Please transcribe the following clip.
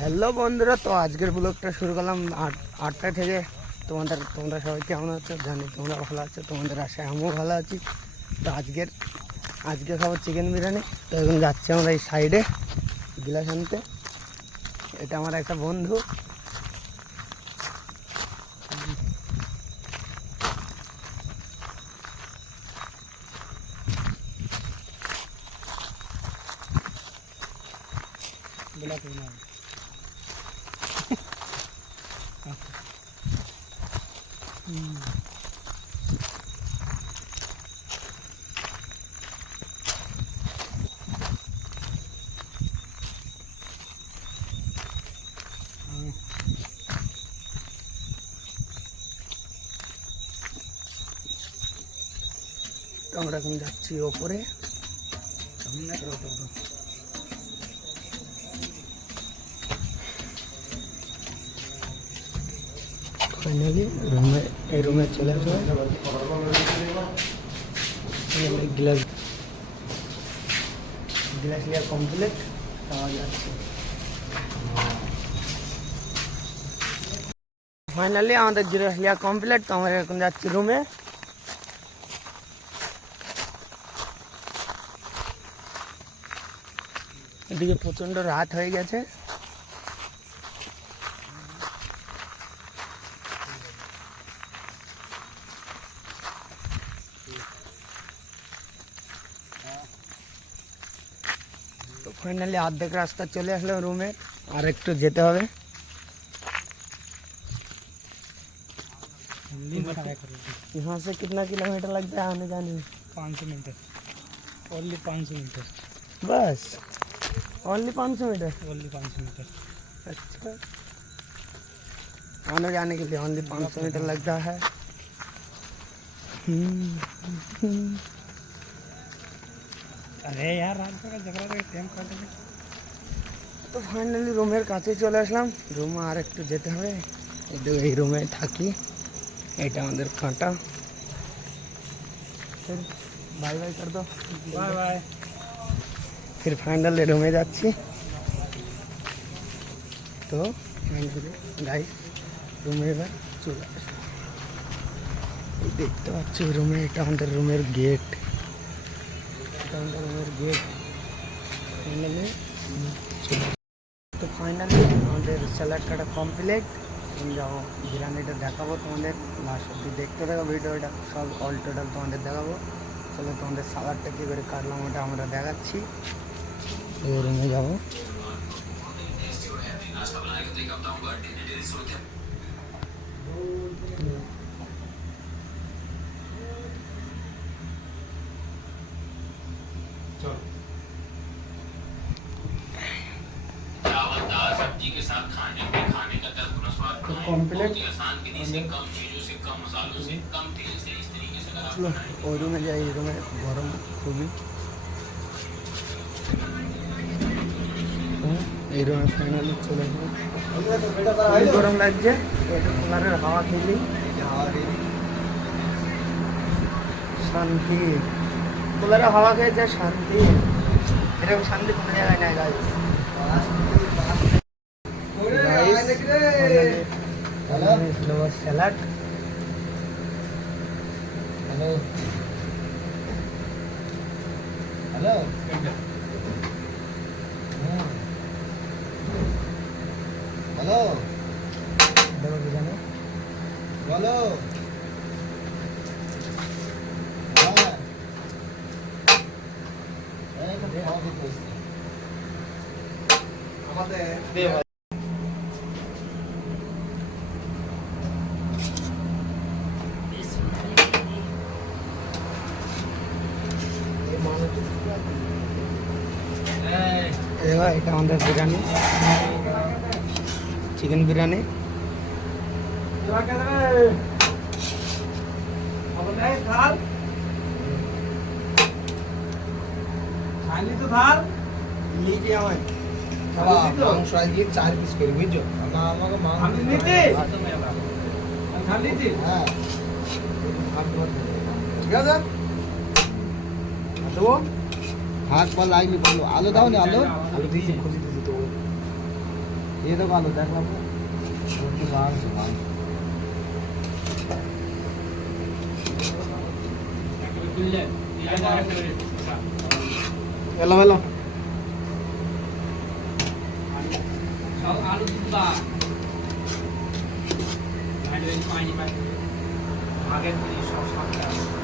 Hello বন্ধুরা, তো আজকের ব্লগটা শুরু করলাম আটটা থেকে। তোমরা সবাই কেমন আছো জানি, তোমরা ভালো আছো, তোমাদের আশায় আমিও ভালো আছি। তো আজকে খাবো চিকেন বিরিয়ানি। তো এখন যাচ্ছি আমরা এই সাইডে গিলাস আনতে। এটা আমার একটা বন্ধু। তো আমরা এখন যাচ্ছি ওপরে। ফাইনালি এই রুমে চলে আসবে। গ্লাস লিয়া কমপ্লিট পাওয়া যাচ্ছে। ফাইনালি আমাদের গ্লাস লিয়া কমপ্লিট। তো আমরা এখন যাচ্ছি রুমে। এদিকে প্রচণ্ড রাত হয়ে গেছে। तो फाइनली आधे रास्ता चले आसलो रूमे, और एक जेते হবে। यहाँ से कितना किलोमीटर लगता है आने जाने में? 500 मीटर, ओनली 500 मीटर, बस ओनली 500 मीटर। Only 500 metre. अच्छा, आने जाने के लिए ओनली 500 मीटर लगता है। अरे यार रात का झगड़ा का टाइम काट दे। তো ফাইনালি রুমের কাছে চলে আসলাম। রুমে আর একটু যেতে হবে। এই রুমে থাকি, এটা আমাদের কাঁটা। फिर बाय बाय कर दो, बाय बाय। फिर फाइनली रूमे যাচ্ছি। তো ফাইনালি গাইস রুমে এবার চলে আসলাম। এই দেখতে পাচ্ছি রুমে, এটা আমাদের রুমের গেট। এটা আমাদের রুমের গেট। ফাইনালি তো ফাইনালি আমাদের স্যালাড কাটা কমপ্লিট। যাও বিরিয়ানিটা দেখাবো তোমাদের, লাস্ট অব্দি দেখতে থাকো ভিডিওটা, সব অল টোটাল তোমাদের দেখাবো। চলো তোমাদের স্যালাডটা কী করে কাটলাম ওটা আমরা দেখাচ্ছি। এই রুমে যাবো। सब्जी के साथ खाने का गुना स्वाद कम्प्लीट आसान विधि से कम चीजों से कम मसालों से कम तेल से इस तरीके से अगर चलो ওই রুমে যাই। এই রুমে গরম খুবই। এই রুমে ফাইনালি চলে আসবো। গরম লাগছে, এটা কুলারের হাওয়া খেলি শান্তি। কুলারের হাওয়া খেয়েছে শান্তি। এরকম শান্তি কোনো জায়গায় নাই guys. Salad. Hello hello hello দেখো বিরিয়ানি। बोलो আমাদের দেখো এটা আমাদের বিরিয়ানি, চিকেন বিরিয়ানি। মাংস আজকে 4 পিস করে বুঝছো। আমাকে মাংস নিতে হ্যাঁ ঠিক আছে দেবো। হাত পা লাগলি বলো, আলু দাও না, আলু আলু দিয়েছি, খুঁজি দিয়েছি তো ये तो ভালো দেখলাম তো একটু মাংস মাংস এলো এলো आलू दूधा आगे सौ